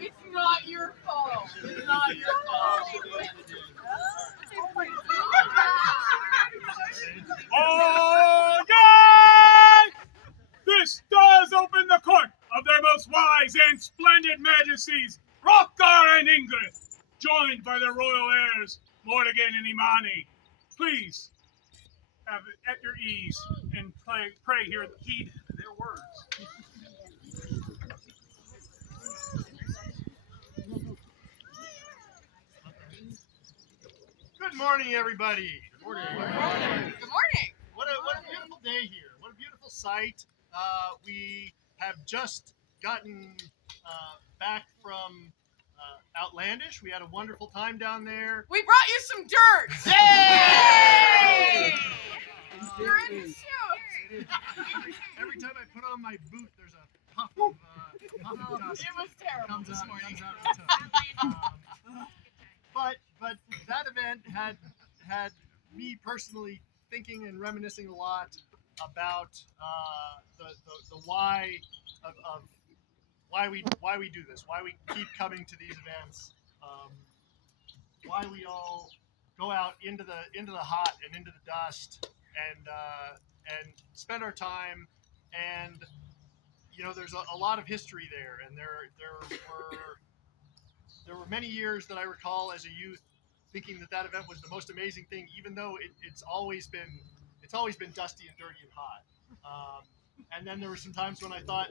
It's not your fault. It's not your fault. Oh, yay! This does open the court of their most wise and splendid majesties, Hrothgar and Ingrid, joined by their royal heirs, Morrigan and Imani. Please, have it at your ease, and pray heed their words. Good morning, everybody. Good morning. What a beautiful day here. What a beautiful sight. We have just gotten back from Outlandish. We had a wonderful time down there. We brought you some dirt. Yay! You're in the suit. Every time I put on my boot, there's a puff of dust. It was terrible Comes this out, morning. comes out of the tub. But that event had me personally thinking and reminiscing a lot about the why of why we do this, why we keep coming to these events, why we all go out into the hot and into the dust and spend our time. And there's a lot of history there, and there were many years that I recall as a youth thinking that event was the most amazing thing, even though it's always been dusty and dirty and hot. And then there were some times when I thought,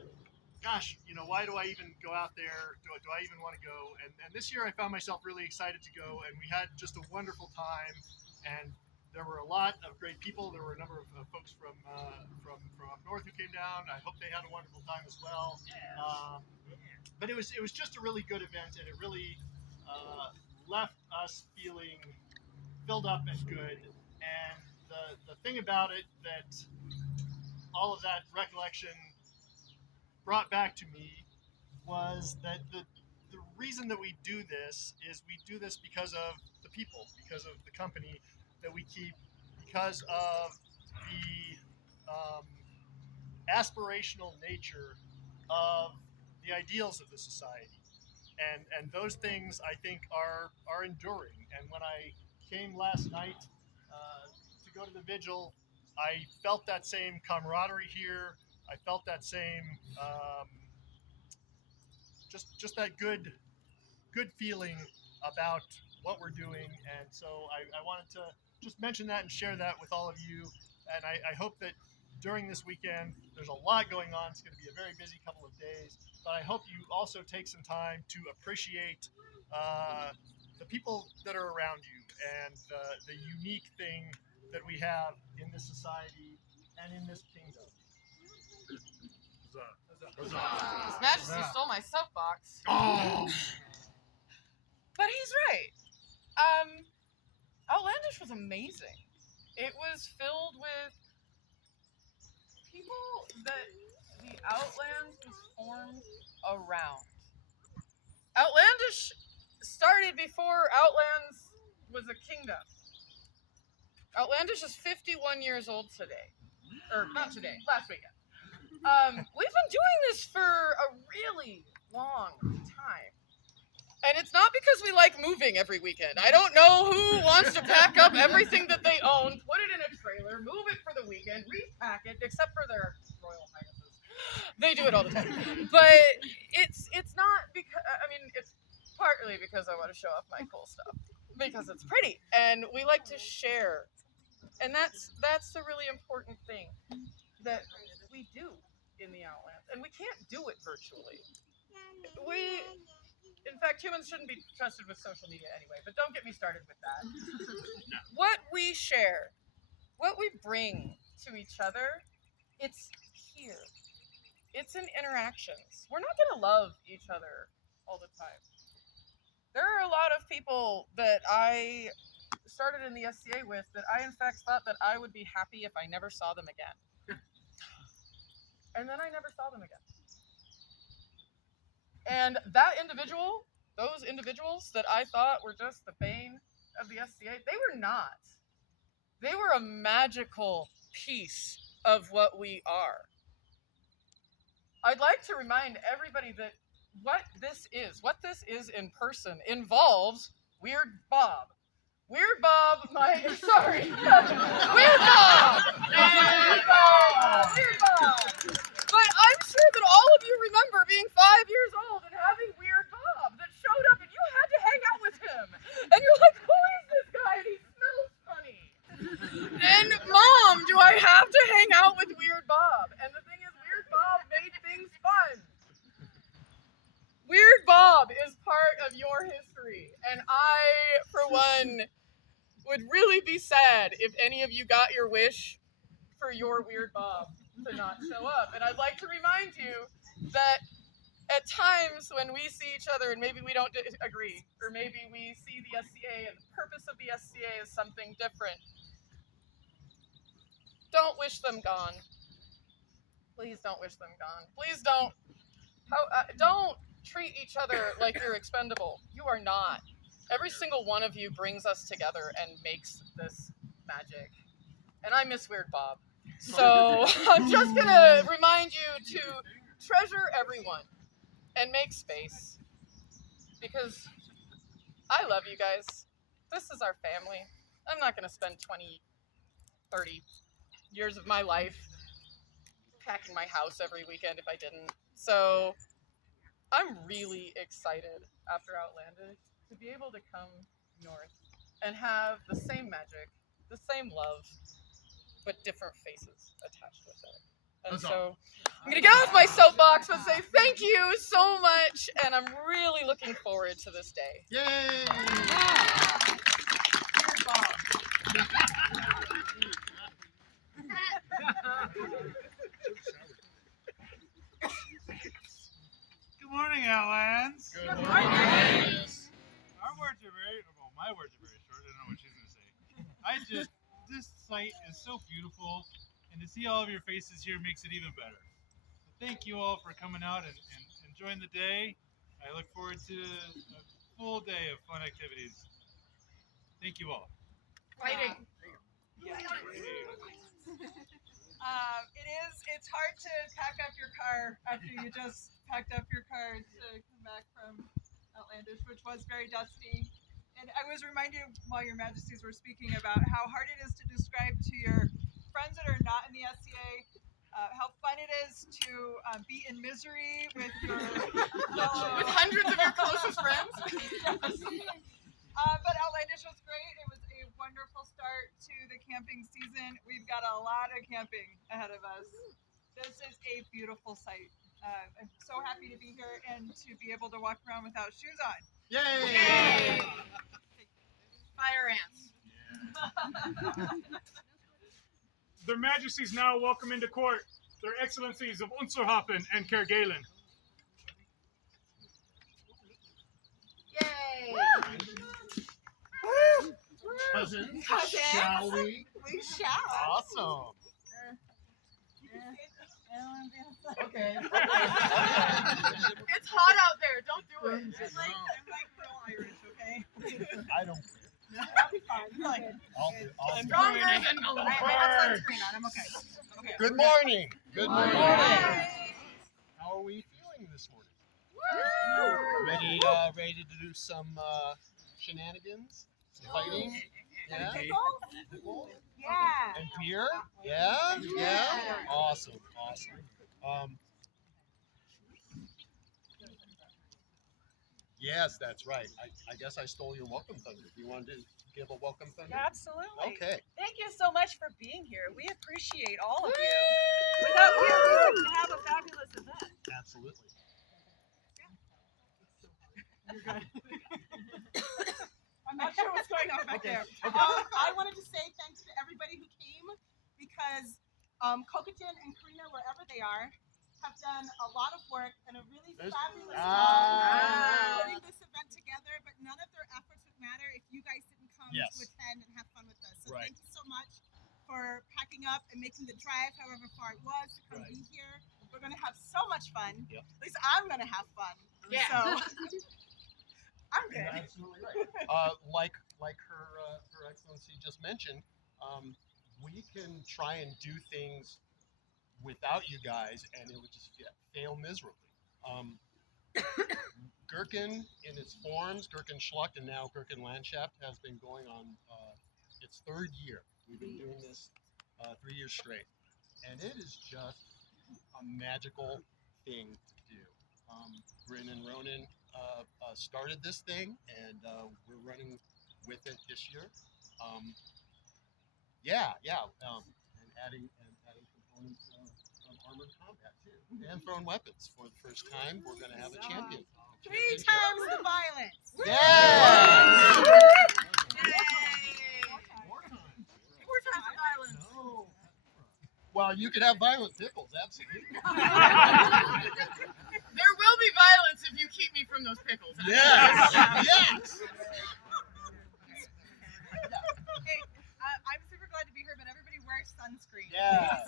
gosh, why do I even go out there? Do I even want to go? And this year I found myself really excited to go, and we had just a wonderful time. And there were a lot of great people. There were a number of folks from up north who came down. I hope they had a wonderful time as well. But it was just a really good event, and it really left us feeling filled up and good. And the thing about it that all of that recollection brought back to me was that the reason that we do this is we do this because of the people, because of the company that we keep, because of the aspirational nature of the ideals of the society. And those things I think are enduring. And when I came last night to go to the vigil, I felt that same camaraderie here. I felt that same just that good feeling about what we're doing. And so I wanted to just mention that and share that with all of you. And I hope that during this weekend, there's a lot going on. It's going to be a very busy couple of days. But I hope you also take some time to appreciate the people that are around you and the unique thing that we have in this society and in this kingdom. His Majesty stole my soapbox. Oh! But he's right. Outlandish was amazing. It was filled with people that the Outlands was formed around. Outlandish started before Outlands was a kingdom. Outlandish is 51 years old today. Or not today, last weekend. We've been doing this for a really long time. And it's not because we like moving every weekend. I don't know who wants to pack up everything that they own, put it in a trailer, move it for the weekend, repack it, except for their royal highnesses. They do it all the time. But it's not because, it's partly because I want to show off my cool stuff. Because it's pretty. And we like to share. And that's the really important thing that we do in the Outlands. And we can't do it virtually. In fact, humans shouldn't be trusted with social media anyway, but don't get me started with that. What we share, what we bring to each other, it's here. It's in interactions. We're not going to love each other all the time. There are a lot of people that I started in the SCA with that I, in fact, thought that I would be happy if I never saw them again. And then I never saw them again. And those individuals that I thought were just the bane of the SCA, they were not. They were a magical piece of what we are. I'd like to remind everybody that what this is in person, involves Weird Bob. Weird Bob, sorry. Weird Bob! Weird Bob! Weird Bob! But I'm sure that all of you remember being 5 years old and having Weird Bob that showed up and you had to hang out with him. And you're like, who is this guy? And he smells funny. And Mom, do I have to hang out with Weird Bob? And the thing is, Weird Bob made things fun. Weird Bob is part of your history. And I, for one, would really be sad if any of you got your wish for your Weird Bob to not show up. And I'd like to remind you that at times when we see each other and maybe we don't agree, or maybe we see the SCA and the purpose of the SCA is something different, don't wish them gone. Please don't wish them gone. Please don't treat each other like you're expendable. You are not. Every single one of you brings us together and makes this magic. And I miss Weird Bob. So I'm just going to remind you to treasure everyone and make space. Because I love you guys. This is our family. I'm not going to spend 20, 30 years of my life packing my house every weekend if I didn't. So I'm really excited after Outlandish to be able to come north and have the same magic, the same love, but different faces attached with it. And so I'm going to get off my soapbox and say thank you so much, and I'm really looking forward to this day. Yay! Good morning, Outlands. Good morning. Our words are my words are very short. I don't know what she's going to say. This site is so beautiful, and to see all of your faces here makes it even better. So thank you all for coming out and enjoying the day. I look forward to a full day of fun activities. Thank you all. Fighting. It's hard to pack up your car after you just packed up your car to come back from Outlandish, which was very dusty. And I was reminded while your majesties were speaking about how hard it is to describe to your friends that are not in the SCA how fun it is to be in misery with your With hundreds of your closest friends. But Outlandish was great. It was a wonderful start to the camping season. We've got a lot of camping ahead of us. This is a beautiful site. I'm so happy to be here and to be able to walk around without shoes on. Yay! Yay! Fire ants. Their Majesties now welcome into court Their Excellencies of Unserhoffen and Kerguelen. Yay! Cousins, Cousins. shall we? We shall. Awesome. Okay. It's hot out there. Don't do it. I'm like real Irish, okay? I don't care. I'll be fine. Really. I'll Stronger than I have sunscreen on. I'm okay. Okay. Good morning. Good morning. Hi. How are we feeling this morning? Ready to do some shenanigans? Some fighting? Yeah? Yeah. And beer? Yeah? Yeah? Awesome. Yes, that's right. I guess I stole your welcome thunder. Do you want to give a welcome thunder? Absolutely. Okay. Thank you so much for being here. We appreciate all of you. Without you, we wouldn't have a fabulous event. Absolutely. You're good. I'm not sure what's going on back there. I wanted to say thanks to everybody who came because Kokatin and Karina, wherever they are, have done a lot of work and a really fabulous job putting this event together, but none of their efforts would matter if you guys didn't come to attend and have fun with us. So thank you so much for packing up and making the drive however far it was to come be here. We're going to have so much fun. Yep. At least I'm going to have fun. Yeah. So I'm good. You're absolutely right. Like her Excellency just mentioned, we can try and do things without you guys, and it would just fail miserably. Gurkin in its forms, Gurkin Schlucht, and now Gurkin Landschaft has been going on its third year. We've been doing this 3 years straight, and it is just a magical thing to do. Bryn and Ronan started this thing, and we're running with it this year. And adding components of armored combat too, and thrown weapons for the first time. We're going to have a champion. 3 times the violence. Yeah! More times the violence. Well, you could have violent pickles, absolutely. There will be violence if you keep me from those pickles. Yes! Yes! Okay, I'm super glad to be here, but everybody wear sunscreen. Yes.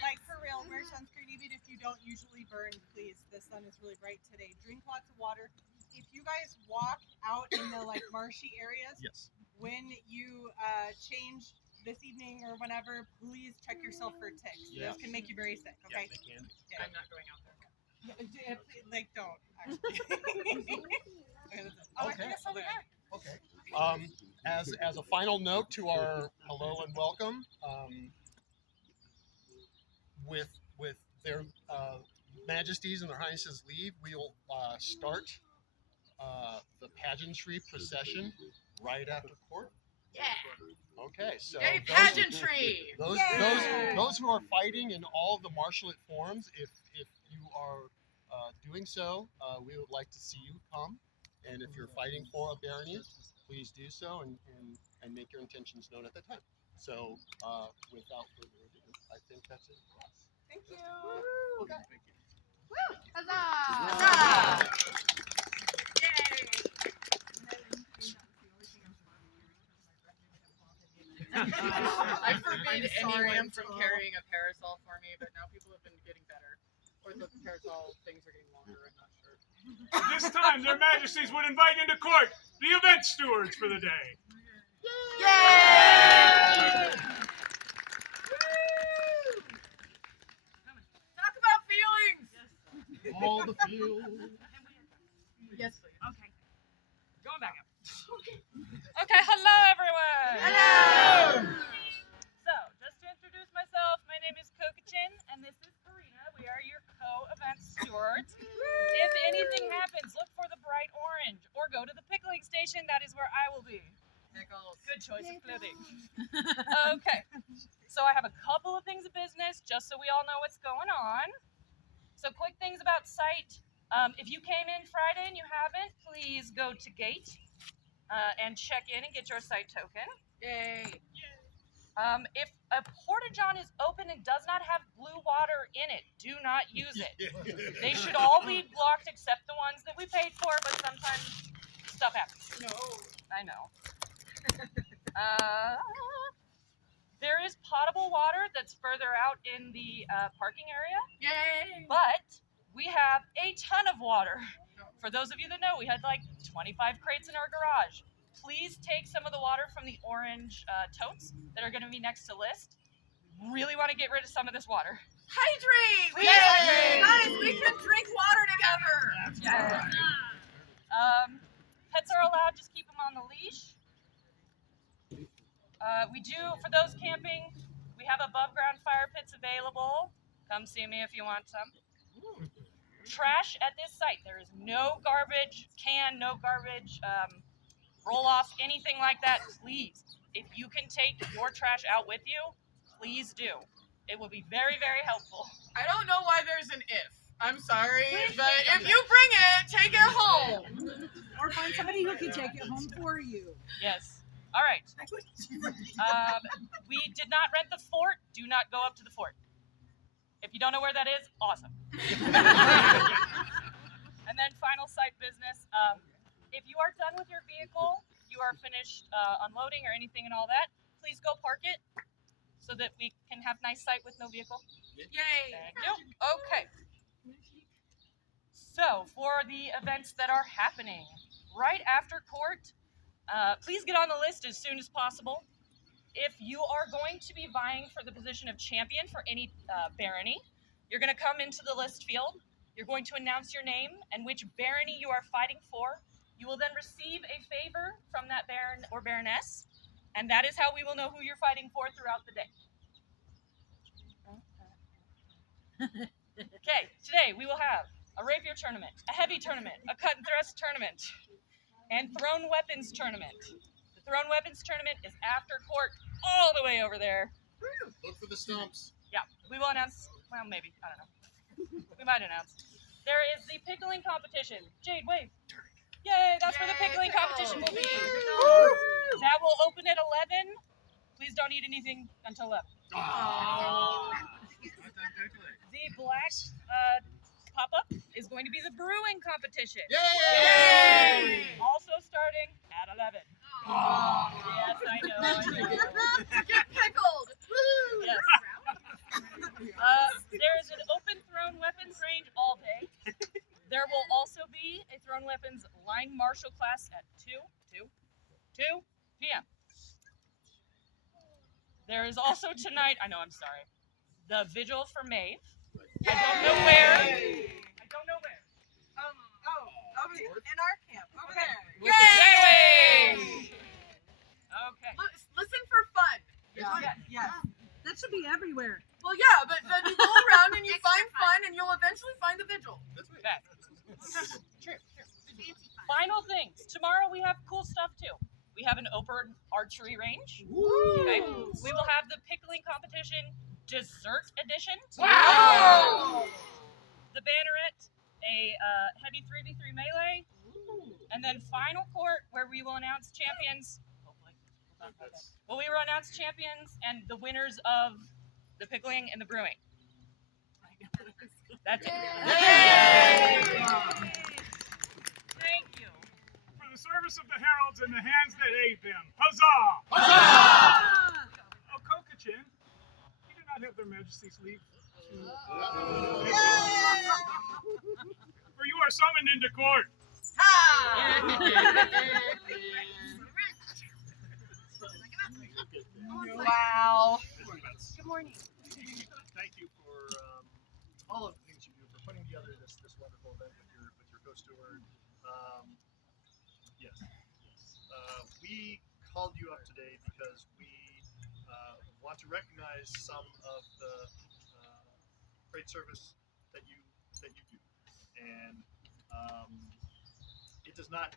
Like for real, wear sunscreen even if you don't usually burn, please. The sun is really bright today. Drink lots of water. If you guys walk out in the like marshy areas, Yes. when you change this evening or whenever, please check yourself for ticks. Yes. Those can make you very sick, okay? Yeah, they can. Yeah. I'm not going out there. Like, don't, actually. Okay, that's it. Oh, I Okay. think it's over there. Okay. As a final note to our hello and welcome, with their Majesties and their Highnesses leave, we'll start the pageantry procession right after court. Yeah. Okay, so Yay, those- pageantry! Those who are fighting in all of the martialate forms, if you are doing so, we would like to see you come. And if you're fighting for a barony, please do so and make your intentions known at the time. So without further ado, I think that's it for us. Thank you. Okay. Huzzah! I forbid anyone from carrying a parasol for me, but now people have been getting better. Or the parasol things are getting longer, I'm not sure. This time, their majesties would invite into court the event stewards for the day. Yay! Talk about feelings! All the field. Yes, please. Okay. Going back up. Okay, hello everyone! Hello! So, just to introduce myself, my name is Gurkin, and this is Karina. We are your co-event stewards. If anything happens, look for the bright orange, or go to the pickling station. That is where I will be. Pickles. Good choice of clothing. Okay, so I have a couple of things of business, just so we all know what's going on. So quick things about site. If you came in Friday and you haven't, please go to gate and check in and get your site token. Yay! If a porta-john is open and does not have blue water in it, do not use it. They should all be blocked except the ones that we paid for, but sometimes stuff happens. No. I know. There is potable water that's further out in the parking area, Yay! but we have a ton of water. For those of you that know, we had like 25 crates in our garage. Please take some of the water from the orange totes that are going to be next to list. Really want to get rid of some of this water. Hydrate! Please hydrate! Guys, we can drink water together! Yeah. Pets are allowed, just keep them on the leash. We do, for those camping, we have above ground fire pits available. Come see me if you want some. Trash at this site. There is no garbage can, no garbage, roll off, anything like that. Please, if you can take your trash out with you, please do. It will be very, very helpful. I don't know why there's an if. I'm sorry, but if you bring it, take it home. Or find somebody who can take it home for you. Yes. All right. We did not rent the fort. Do not go up to the fort. If you don't know where that is, awesome. And then final site business. If you are done with your vehicle, you are finished unloading or anything and all that, please go park it so that we can have nice sight with no vehicle. Yay! Thank you. Okay. So, for the events that are happening right after court, please get on the list as soon as possible. if you are going to be vying for the position of champion for any barony, you're going to come into the list field. You're going to announce your name and which barony you are fighting for. You will then receive a favor from that baron or baroness, and that is how we will know who you're fighting for throughout the day. Okay, today we will have a rapier tournament, a heavy tournament, a cut and thrust tournament, and thrown weapons tournament. The thrown weapons tournament is after court, all the way over there. Look for the stumps. Yeah, we will announce. Well, maybe, I don't know. We might announce. There is the pickling competition. Jade, wave. Yay, that's where the pickling competition will be. That will open at 11. Please don't eat anything until 11. The black pop-up is going to be the brewing competition. Yay! Also starting at 11. Yes, I know. Get pickled! Yes. There is an open thrown weapons range all day. There will also be a thrown weapons line martial class at 2 p.m. There is also tonight, I know, I'm sorry, the vigil for Maeve. I don't know where. Over in our camp, over there. Yay! Okay. Listen for fun. Yes. That should be everywhere. Well, yeah, but then you go around and you find fun, and you'll eventually find the vigil. Okay. True. Final things. Tomorrow we have cool stuff too. We have an open archery range. Okay. We will have the pickling competition dessert edition. Wow! The banneret, a heavy 3v3 melee, and then final court where we will announce champions. Well, we will announce champions and the winners of the pickling and the brewing. That's it. Yay! Thank you. For the service of the heralds and the hands that aid them, huzzah! Ah! Oh, Kokachin, you do not have their majesties leave. For you are summoned into court. Wow. Good morning. Thank you for all of the things you do, for putting together this wonderful event with your co-steward. Yes. We called you up today because we want to recognize some of the great service that you do, and it does not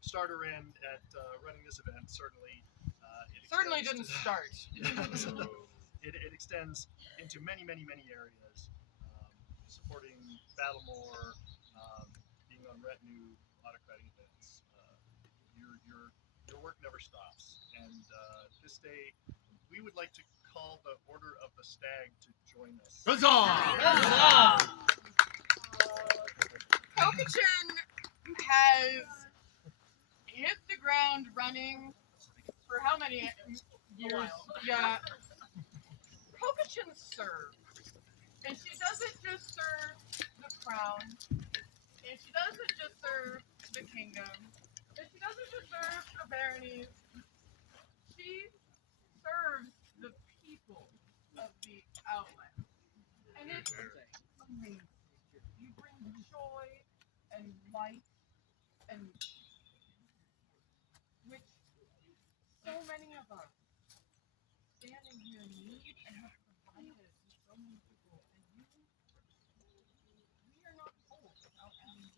start or end at running this event. Certainly, Certainly didn't start. It extends into many areas, supporting Battlemore, being on retinue, autocratic events. Your work never stops, and this day we would like to call the Order of the Stag to join us. Kokachin has hit the ground running for how many years? Yeah. Kokachin serves. And she doesn't just serve the crown. And she doesn't just serve the kingdom. And she doesn't just serve the baronies. She serves the people of the outland. And it's amazing. You bring joy and light and which so many of us standing here need and have provided to so many people. And we are not whole without having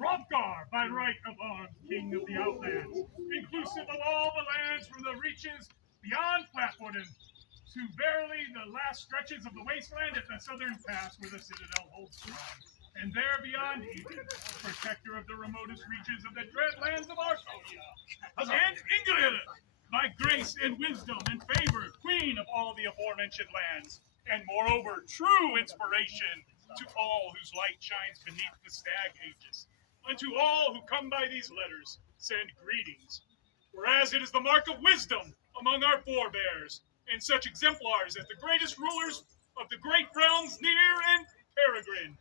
Hrothgar, by right of arms, king of the outlands, inclusive of all the lands from the reaches beyond Flatwooden to barely the last stretches of the wasteland at the southern pass where the citadel holds strong, and there beyond even, protector of the remotest reaches of the dread lands of Arconia, and Ingrid, by grace and wisdom and favor, queen of all the aforementioned lands, and moreover, true inspiration to all whose light shines beneath the stag aegis. Unto all who come by these letters, send greetings, whereas it is the mark of wisdom among our forebears, and such exemplars as the greatest rulers of the great realms near and peregrine,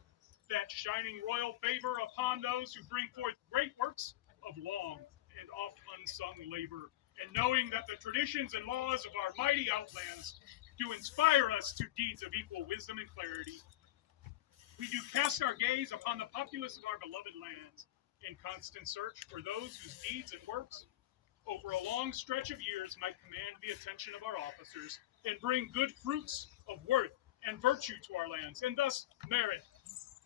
that shining royal favor upon those who bring forth great works of long and oft unsung labor, and knowing that the traditions and laws of our mighty outlands do inspire us to deeds of equal wisdom and clarity, we do cast our gaze upon the populace of our beloved lands in constant search for those whose deeds and works over a long stretch of years might command the attention of our officers and bring good fruits of worth and virtue to our lands, and thus merit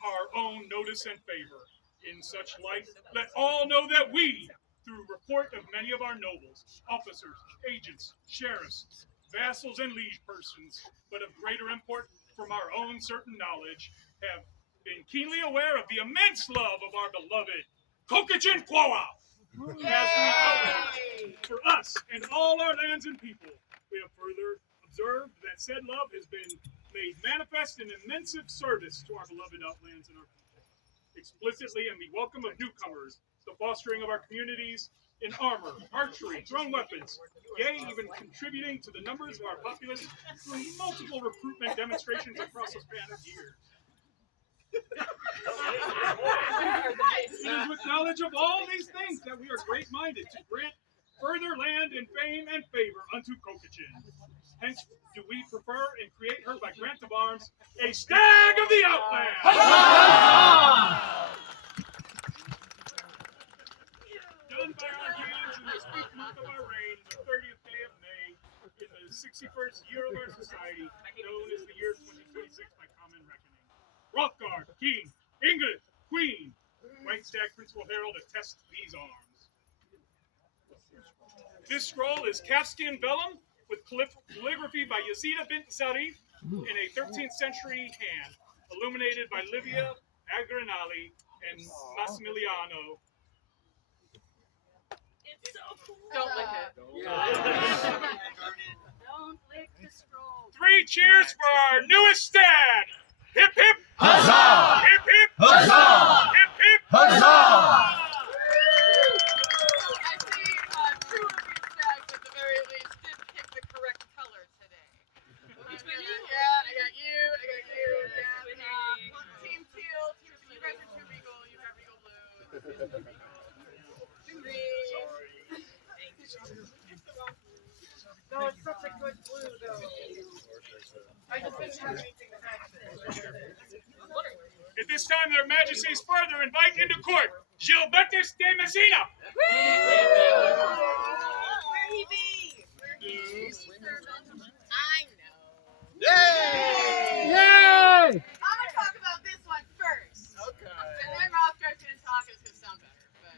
our own notice and favor. In such light, let all know that we, through report of many of our nobles, officers, agents, sheriffs, vassals, and liege persons, but of greater import from our own certain knowledge, have been keenly aware of the immense love of our beloved Kokichin Quawa. As we outline for us and all our lands and people, we have further observed that said love has been made manifest in immense service to our beloved outlands and our people. Explicitly and the welcome of newcomers, the fostering of our communities in armor, archery, thrown weapons, yea, even contributing to the numbers of our populace through multiple recruitment demonstrations across a span of years. It is with knowledge of all these things that we are great-minded to grant further land and fame and favor unto Kokichin. Hence do we prefer and create her by grant of arms a stag of the outland. Done by our hands in the sweet month of our reign, the 30th day of May, in the 61st year of our society, known as the year 2026 by common reckoning. Hrothgar, King, Ingrid, Queen, White Stag Principal Herald attest these arms. This scroll is calfskin vellum with calligraphy by Yazida bint Zarif in a 13th century hand, illuminated by Livia Agranali and Massimiliano. It's so cool. Don't lick it. Don't lick the scroll. 3 cheers for our newest stag! Hip hip! Huzzah! Hip hip! Huzzah! Hip hip! Huzzah! I see 2 of these stags at the very least did pick the correct color today. Yeah, I got you. Yeah. Team teal, you guys are 2 beagle, you got beagle blue. 2 green. No, it's such a good blue though. I just didn't have anything to match it. At this time, their majesties further invite into court Gilbertus de Messina. Where he be? I know. Yay! I'm gonna talk about this one first. Okay. And then Rothgar's gonna talk, it's gonna sound better. But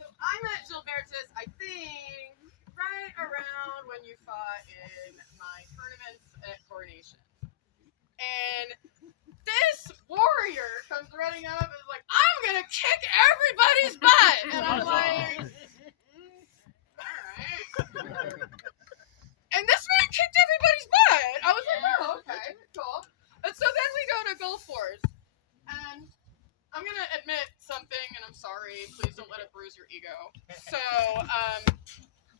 so I met Gilbertus, I think, right around when you fought in my tournaments at Coronation. And this warrior comes running up and is like, I'm gonna kick everybody's butt! And I'm like, alright. And this man kicked everybody's butt! I was like, oh, okay, cool. And so then we go to Gulf Wars. And I'm gonna admit something, and I'm sorry, please don't let it bruise your ego. So,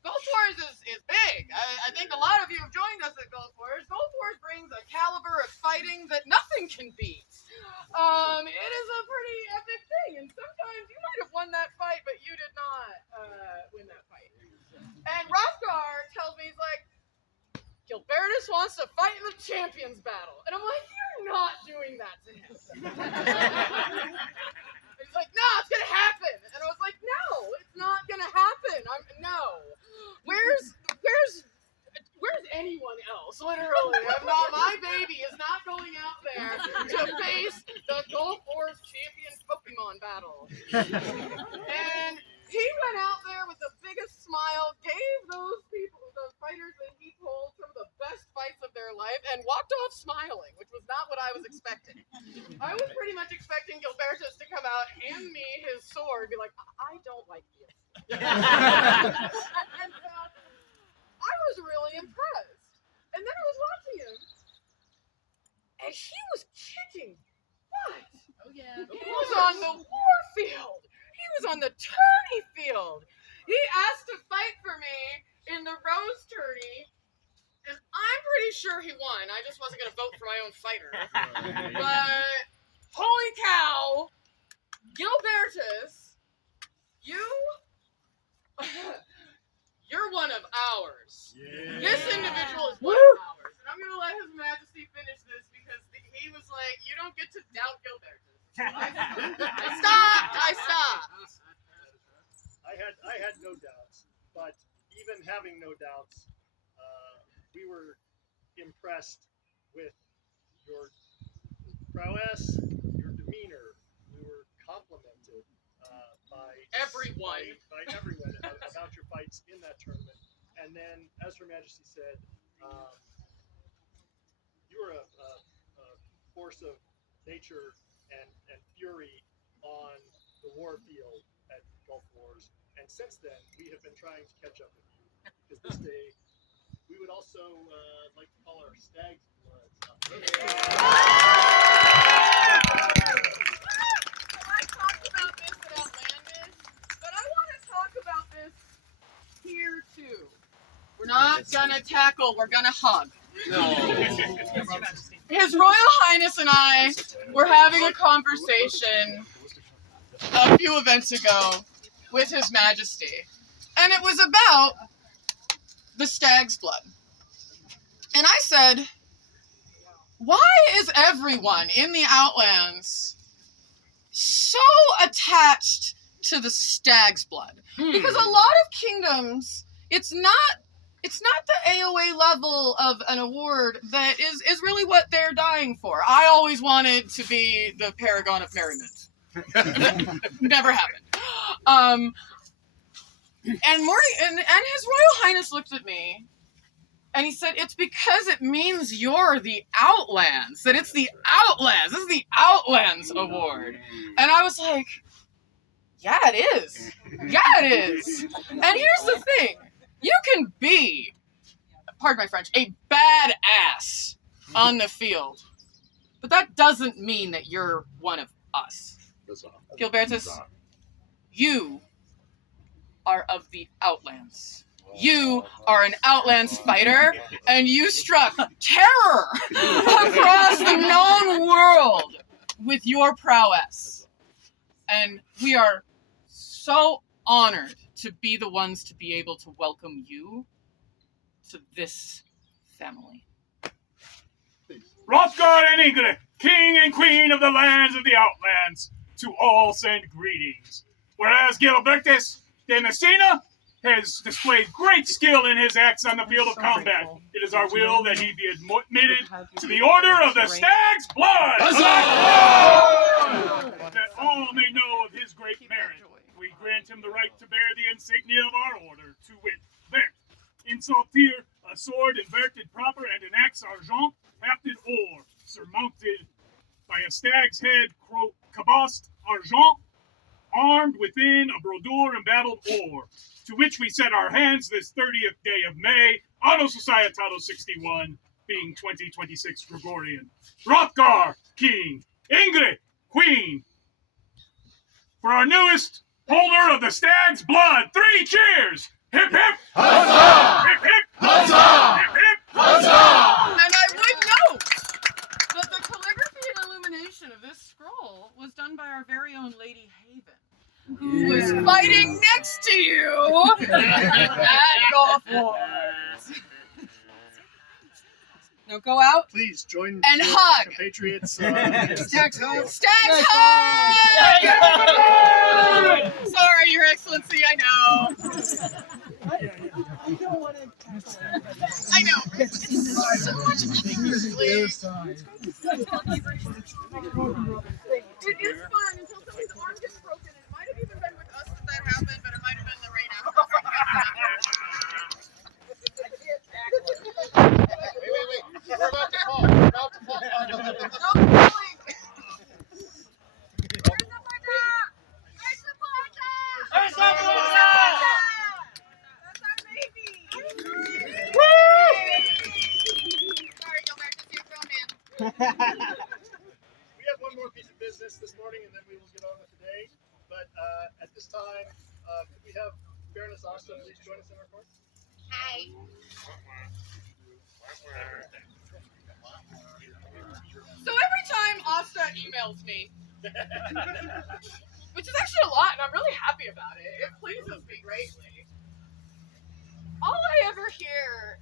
Gulf Wars is big. I think a lot of you have joined us at Gulf Wars. Gulf Wars brings a caliber of fighting that nothing can beat. It is a pretty epic thing, and sometimes you might have won that fight, but you did not win that fight. And Hrothgar tells me, he's like, Gilbertus wants to fight in the champions battle. And I'm like, you're not doing that to him. He's like, no, it's gonna happen. And I was like, no, it's not gonna happen. No. Where's anyone else? Literally, my baby is not going out there to face the Gulf Wars champion Pokemon battle. And he went out there with the biggest smile, gave those fighters that he told some of the best fights of their life, and walked off smiling, which was not what I was expecting. I was pretty much expecting Gilbertus to come out, hand me his sword, be like, I don't like you. And I was really impressed. And then I was watching him, and he was kicking butt. Oh yeah. He was on the war field. He was on the tourney field. He asked to fight for me in the Rose tourney, and I'm pretty sure he won. I just wasn't going to vote for my own fighter. But Holy cow! Gilbertus, you're one of ours. Yeah. This individual is one of ours. And I'm going to let His Majesty finish this because he was like, you don't get to doubt Gilbertus. I stopped. I had no doubts, but even having no doubts, we were impressed with your prowess, your demeanor. We were complimented by Everyone. by everyone about your fights in that tournament. And then, as Her Majesty said, you were a force of nature and fury on the war field at Gulf Wars. And since then, we have been trying to catch up with you. Because this day, we would also like to call our stag's blood. I talked about this at Outlandish, but I want to talk about this here too. We're not gonna tackle, we're gonna hug. No. His Royal Highness and I were having a conversation a few events ago with His Majesty, and it was about the stag's blood. And I said, why is everyone in the Outlands so attached to the stag's blood? Because a lot of kingdoms, it's not the AOA level of an award that is really what they're dying for. I always wanted to be the Paragon of Merriment. Never happened. And His Royal Highness looked at me and he said, it's because it means you're the Outlands, that it's the Outlands. This is the Outlands Award. And I was like, yeah, it is. Yeah, it is. And here's the thing. You can be, pardon my French, a badass on the field. But that doesn't mean that you're one of us. Gilbertus, you are of the Outlands. You are an Outlands fighter, and you struck terror across the known world with your prowess. And we are so honored to be the ones to be able to welcome you to this family. Hrothgar and Ingrid, king and queen of the lands of the Outlands, to all send greetings. Whereas Gilbertus de Messina has displayed great skill in his acts on the field of combat, it is our will that he be admitted to the Order of the Stag's Blood! That all may know of his great merit, we grant him the right to bear the insignia of our order, to wit, vert, in saltire, a sword inverted proper, and an axe argent, hafted or, surmounted by a stag's head, cabossed argent, armed within a brodure embattled or, to which we set our hands this 30th day of May, Anno Societatis 61, being 2026 Gregorian. Hrothgar, king, Ingrid, queen. For our newest holder of the stag's blood, 3 cheers! Hip hip! Huzzah! Hip hip! Huzzah! Hip hip! Huzzah! And I would note that the calligraphy and illumination of this scroll was done by our very own Lady Haven, who was fighting next to you at Gulf Wars. Now go out Please join and your hug. compatriots. Stag's hug! Sorry, Your Excellency, I know. I know. It's so much usually. It is fun until somebody's arm gets broken. It might have even been with us that happened, but it might have been the rain after. Wait. We're about to fall. We're about to fall. We have one more piece of business this morning, and then we will get on with the day. But at this time, could we have Baroness Asta please join us in our court? Hi. So every time Asta emails me, which is actually a lot, and I'm really happy about it. It pleases me greatly. All I ever hear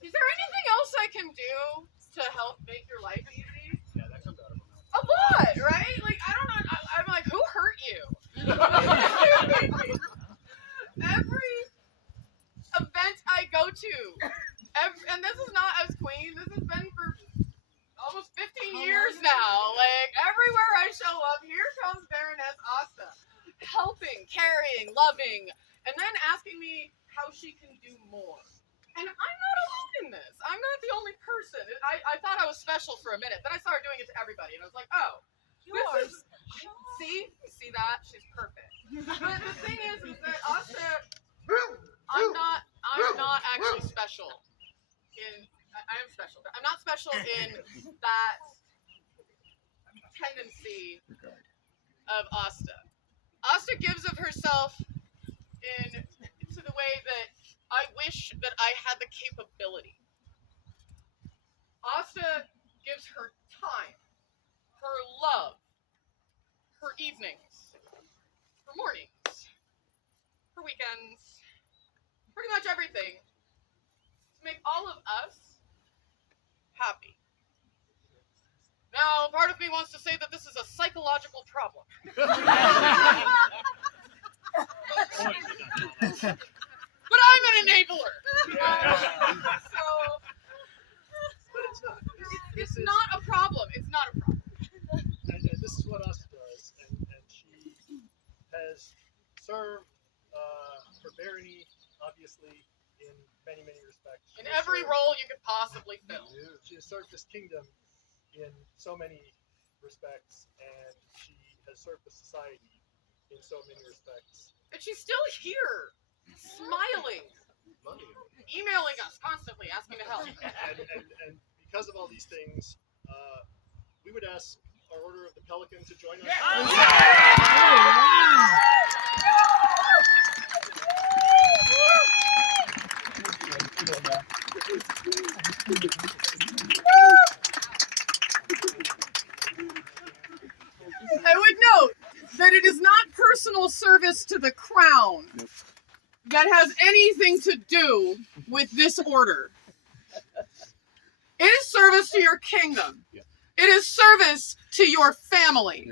is there anything else I can do to help make your life easy? Yeah, that comes out of my mouth. A lot, right? Like, I don't know. I'm like, who hurt you? Every event I go to, and this is not as queen, this has been for almost 15 years now. Like, everywhere I show up, here comes Baroness Asta, helping, carrying, loving, and then asking me how she can do more. And I'm not alone in this. I'm not the only person. I thought I was special for a minute. Then I started doing it to everybody. And I was like, oh, this is... See that? She's perfect. But the thing is that Asta, I'm not actually special. I am special. But I'm not special in that tendency of Asta. Asta gives of herself to the way that I wish that I had the capability. Asta gives her time, her love, her evenings, her mornings, her weekends, pretty much everything to make all of us happy. Now, part of me wants to say that this is a psychological problem. But I'm an enabler. But it's not. It's not a problem. It's not a problem. And this is what Asta does, and she has served her barony, obviously, in many, many respects. In every role you could possibly fill. She has served this kingdom in so many respects, and she has served the society in so many respects. And she's still here, smiling, emailing us constantly, asking to help. And because of all these things, we would ask our Order of the Pelican to join us. I would note that it is not personal service to the crown that has anything to do with this order. It is service to your kingdom. It is service to your family.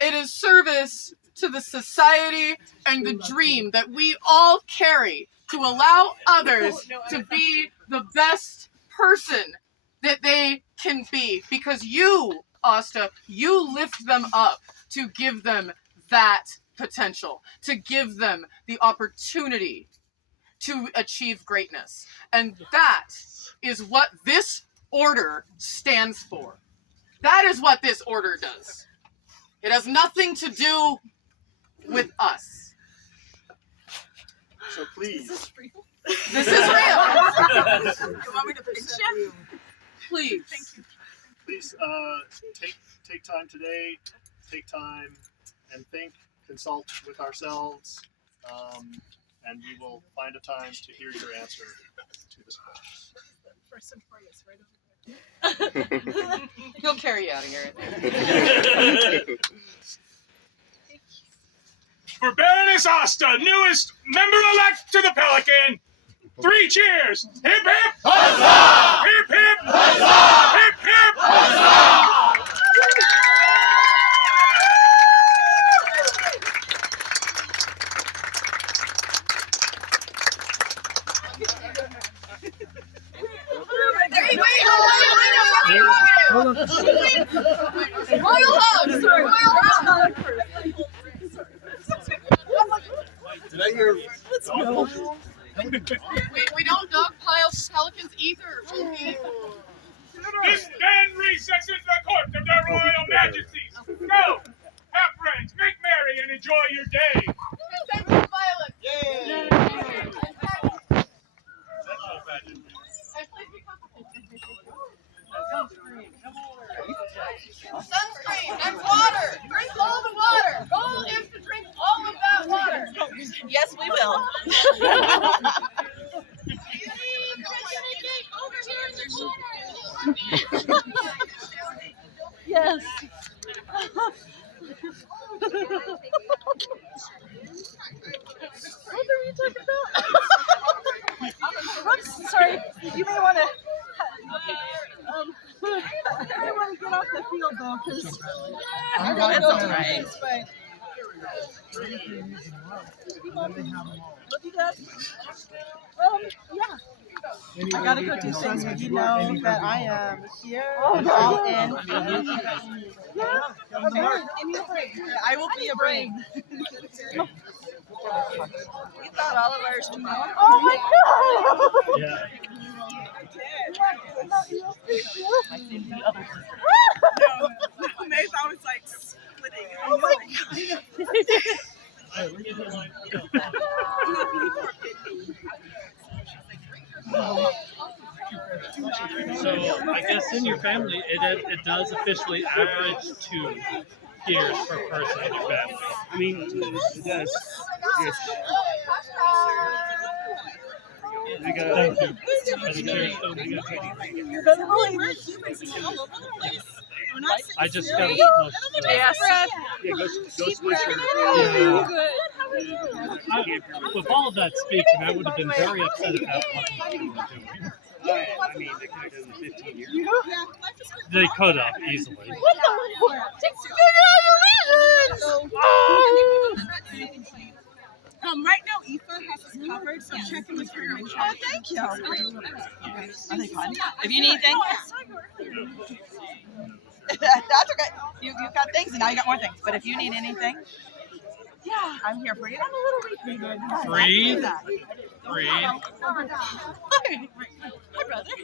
It is service to the society and the dream that we all carry to allow others to be the best person that they can be. Because you, Asta, you lift them up to give them that potential, to give them the opportunity to achieve greatness. And that is what this order stands for. That is what this order does. It has nothing to do with us. So please. This is real. You want me to pinch you? Please. Please take time today, take time and think, consult with ourselves, and we will find a time to hear your answer to this question. First and foremost, right over there. He'll carry you out of here. For Baroness Asta, newest member-elect to the Pelican, 3 cheers! Hip hip! Huzzah! Hip hip! Huzzah! Hip hip! Huzzah! Royal hug! Royal hug! Did I hear? Let's go. We don't dogpile pelicans either. This then recesses the court of their royal majesties. Go! Have friends, make merry, and enjoy your day. Sexual violence. Yay! And please be comfortable. Sunscreen and water. Drink all the water. Goal is to drink all of that water. Yes, we will. Yes. What are you talking about? Whoops, sorry. You may want to. You may want to get off the field though, because I don't know too many things, but. Love you, Dad. Yeah. I gotta go do things, but you know that I am here and all in. Yeah. Okay. I will be a brain. We thought all of ours tomorrow. Oh my God. Yeah. Maybe I was like splitting. Oh my So I guess in your family, it does officially average 2 years per person in your family. I mean, it does. Yes. We got. Thank you. We're humans all over the place. We're not sitting I just still. got to smoke. Yes. Yeah, go switch her. With all of that speaking, I would have been very upset if that wasn't what you were doing. I mean, they could have done 15 years. They could have easily. What the? Right now, Aoife has us covered, so check in with her. Oh, thank you. Are they fun? If you need anything, that's okay. You got things, and now you got more things. But if you need anything, yeah, I'm here for you. I'm a little weak, maybe. Breathe. Breathe. Hi, brother.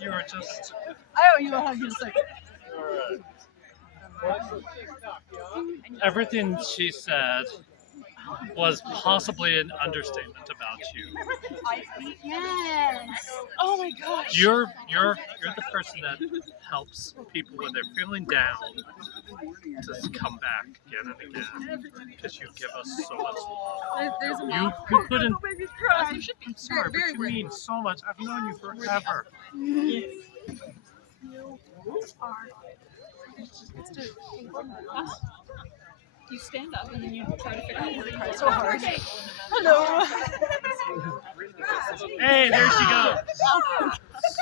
You were just. I owe you a hug in a second. Everything she said was possibly an understatement about you. Yes. Oh my gosh. You're the person that helps people when they're feeling down to come back again and again because you give us so much love. There's a You put in. baby's crying. I'm sorry, but you mean so much. I've known you forever. You stand up and then you try to figure out where to cry so hard. Hello. Hey, there she goes.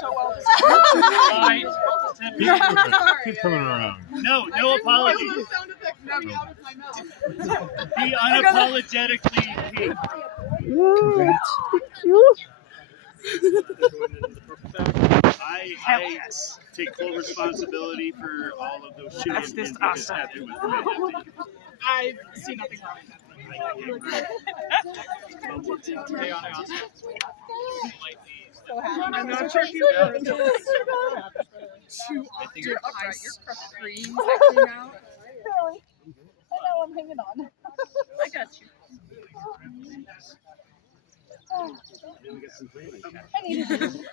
So well. Right. Keep coming around. No apologies. Sound effects coming out of my mouth. Be unapologetically me. I take full responsibility for all of those shenanigans that just happened with me. I see nothing wrong with that. I'm not sure if you heard those two octave high screams that came out. Really? I know, I'm hanging on. I got you. I need to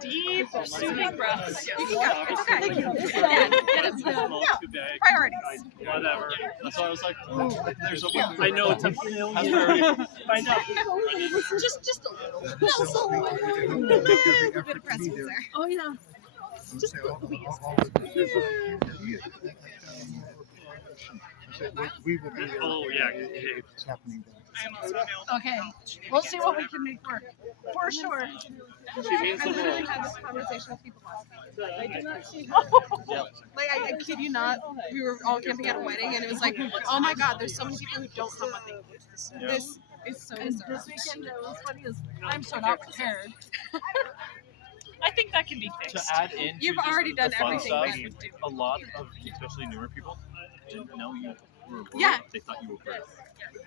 Deep, soothing breaths. You can go. It's okay. Too big. Priorities. Whatever. That's why I was like, there's a I know it's a million. Find out. Just a little. A bit of press was there. Oh, yeah. Just We will be Oh yeah. it's happening. Okay. We'll see what we can make work. For sure. She means the I literally world. had this conversation with people last night. I do not see Like, I kid you not, we were all camping at a wedding, and it was like, oh my god, there's so many people who don't have money. This is so And bizarre. this weekend, it was funny as I'm so not prepared. I think that can be To fixed. add in, You've already done fun everything stuff, we would do. a lot of, especially newer people, didn't know you were a bird. Yeah. They thought you were a bird.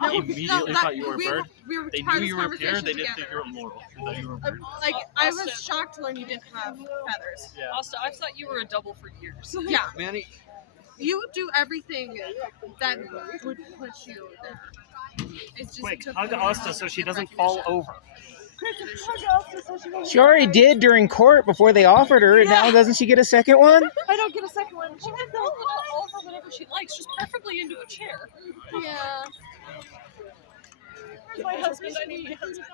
No, They immediately thought you were a we bird. We were They part knew of you this were a peer. conversation They didn't together. think you were immortal. They thought you were a bird. Like, I was shocked to learn you didn't have feathers. Yeah. Also, I've thought you were a double for years. Yeah. Manny, You do everything that would put you there. It's just Quick, took hug the Asta so she doesn't fall over. She already did during court before they offered her, and now doesn't she get a second one? I don't get a second one. She can roll over whatever she likes, just preferably into a chair. Yeah. Where's my husband? I need my husband.